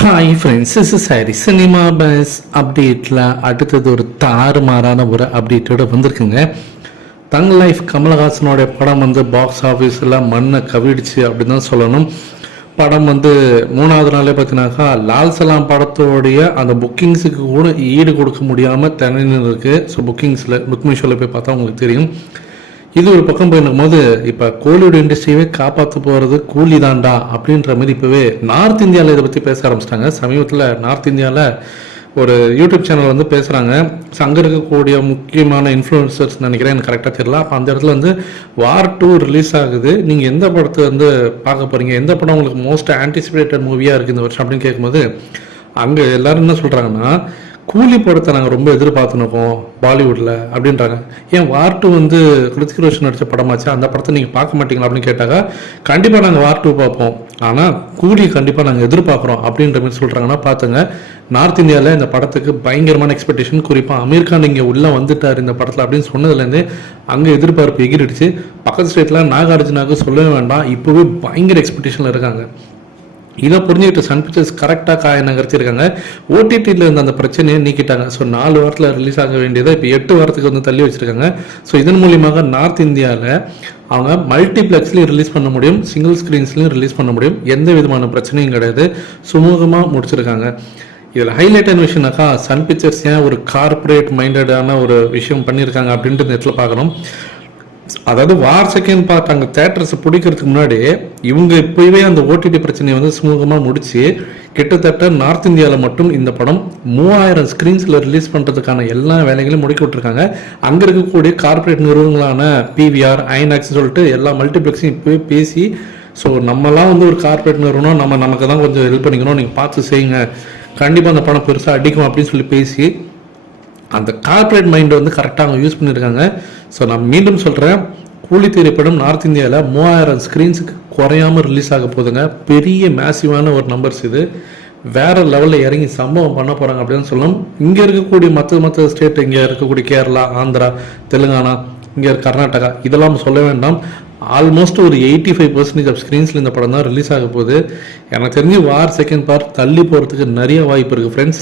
Hi friends, is sorry cinema bus அப்டேட்டில் அடுத்தது ஒரு தாறுமாறான ஒரு அப்டேட்டோட வந்திருக்குங்க. தங் லைஃப் கமலஹாசனோடைய படம் பாக்ஸ் ஆஃபீஸில் மண்ணை கவிடுச்சு அப்படின்னு தான் சொல்லணும். படம் மூணாவது நாளே பார்த்தீங்கன்னாக்கா லால் சலாம் படத்தோடைய அந்த புக்கிங்ஸுக்கு கூட ஈடு கொடுக்க முடியாமல் திணறின்னு இருக்குது. ஸோ புக் மை ஷோவில் போய் பார்த்தா உங்களுக்கு தெரியும். இது ஒரு பக்கம் போயிருக்கும் போது இப்போ கோலிவுட் இண்டஸ்ட்ரியவே காப்பாற்ற போகிறது கூலி தாண்டா அப்படின்ற மாதிரி இப்போவே நார்த் இந்தியாவில் இதை பற்றி பேச ஆரம்பிச்சிட்டாங்க. சமீபத்தில் நார்த் இந்தியாவில் ஒரு யூடியூப் சேனல் பேசுகிறாங்க. அங்கே இருக்கக்கூடிய முக்கியமான இன்ஃப்ளூயன்சர்ஸ் நினைக்கிறேன், எனக்கு கரெக்டாக தெரியல. அப்போ அந்த இடத்துல வார் 2 ரிலீஸ் ஆகுது, நீங்கள் எந்த படத்தை பார்க்க போகிறீங்க, எந்த படம் உங்களுக்கு மோஸ்ட் ஆன்டிசிபேட்டட் மூவியாக இருக்குது இந்த வருஷம் அப்படின்னு கேட்கும்போது அங்கே எல்லோரும் என்ன சொல்கிறாங்கன்னா, கூலி படத்தை நாங்கள் ரொம்ப எதிர்பார்த்துனுக்கோம் பாலிவுட்டில் அப்படின்றாங்க. ஏன் வார் 2 கிருத்திக் ரோஷன் நடித்த படமாச்சு, அந்த படத்தை நீங்கள் பார்க்க மாட்டீங்களா அப்படின்னு கேட்டாங்க. கண்டிப்பாக நாங்கள் வார் 2 பார்ப்போம், ஆனால் கூலி கண்டிப்பாக நாங்கள் எதிர்பார்க்குறோம் அப்படின்ற மாதிரி சொல்கிறாங்கன்னா பார்த்துங்க. நார்த் இந்தியாவில் இந்த படத்துக்கு பயங்கரமான எக்ஸ்பெக்டேஷன். குறிப்பாக அமீர் கான் இங்கே உள்ளே வந்துட்டார் இந்த படத்தில் அப்படின்னு சொன்னதுலேருந்து அங்கே எதிர்பார்ப்பு எகிரிடுச்சு. பக்கத்து ஸ்டேட்டில் நாகார்ஜுனாவுக்கு சொல்லவே வேண்டாம், இப்போவே பயங்கர எக்ஸ்பெக்டேஷனில் இருக்காங்க. இதை புரிஞ்சுக்கிட்டு சன் பிக்சர்ஸ் கரெக்டாக காய நகர்த்திருக்காங்க. ஓடிடியில் இருந்த அந்த பிரச்சனையை நீக்கிட்டாங்க. ஸோ 4 வாரத்தில் ரிலீஸ் ஆக வேண்டியதை இப்போ 8 வாரத்துக்கு தள்ளி வச்சுருக்காங்க. ஸோ இதன் மூலியமாக நார்த் இந்தியாவில் அவங்க மல்டிப்ளெக்ஸ்லையும் ரிலீஸ் பண்ண முடியும், சிங்கிள் ஸ்க்ரீன்ஸ்லையும் ரிலீஸ் பண்ண முடியும். எந்த விதமான பிரச்சனையும் கிடையாது, சுமூகமாக முடிச்சிருக்காங்க. இதில் ஹைலைட்டான விஷயம்னாக்கா சன் பிக்சர்ஸ் ஏன் ஒரு கார்பரேட் மைண்டடான ஒரு விஷயம் பண்ணியிருக்காங்க அப்படின்ட்டு நேரத்தில் பார்க்கணும். அதாவது வார் செகண்ட் பார்ட் அங்கே தேட்டர்ஸை பிடிக்கிறதுக்கு முன்னாடி இவங்க இப்போவே அந்த ஓடிடி பிரச்சனையை சுமூகமாக முடிச்சு கிட்டத்தட்ட நார்த் இந்தியாவில் மட்டும் இந்த படம் 3000 ஸ்க்ரீன்ஸில் ரிலீஸ் பண்ணுறதுக்கான எல்லா வேலைகளையும் முடுக்கி விட்டுருக்காங்க. அங்கே இருக்கக்கூடிய கார்பரேட் நிறுவனங்களான பிவிஆர், ஐநாக்ஸ் சொல்லிட்டு எல்லா மல்டிப்ளெக்ஸையும் இப்போவே பேசி, ஸோ நம்மலாம் ஒரு கார்பரேட் நிறுவனம், நமக்கு தான் கொஞ்சம் ஹெல்ப் பண்ணிக்கணும், நீங்கள் பார்த்து செய்யுங்க, கண்டிப்பாக அந்த படம் பெருசாக அடிக்கும் அப்படின்னு சொல்லி பேசி அந்த கார்பரேட் மைண்டை கரெக்டாக அவங்க யூஸ் பண்ணியிருக்காங்க. ஸோ நான் மீண்டும் சொல்கிறேன், கூலி திரைப்படம் நார்த் இந்தியாவில் 3000 ஸ்க்ரீன்ஸுக்கு குறையாமல் ரிலீஸ் ஆக போகுதுங்க. பெரிய மேசிவான ஒரு நம்பர்ஸ். இது வேறு லெவலில் இறங்கி சம்பவம் பண்ண போகிறாங்க அப்படின்னு சொல்லணும். இங்கே இருக்கக்கூடிய மற்ற ஸ்டேட், இங்கே இருக்கக்கூடிய கேரளா, ஆந்திரா, தெலுங்கானா, இங்கே கர்நாடகா, இதெல்லாம் சொல்ல வேண்டாம். ஆல்மோஸ்ட் ஒரு 85% ஆஃப் ஸ்க்ரீன்ஸில் இந்த படம் தான் ரிலீஸ் ஆக போகுது. எனக்கு தெரிஞ்சு வார் செகண்ட் பார்ட் தள்ளி போகிறதுக்கு நிறைய வாய்ப்பு இருக்குது ஃப்ரெண்ட்ஸ்.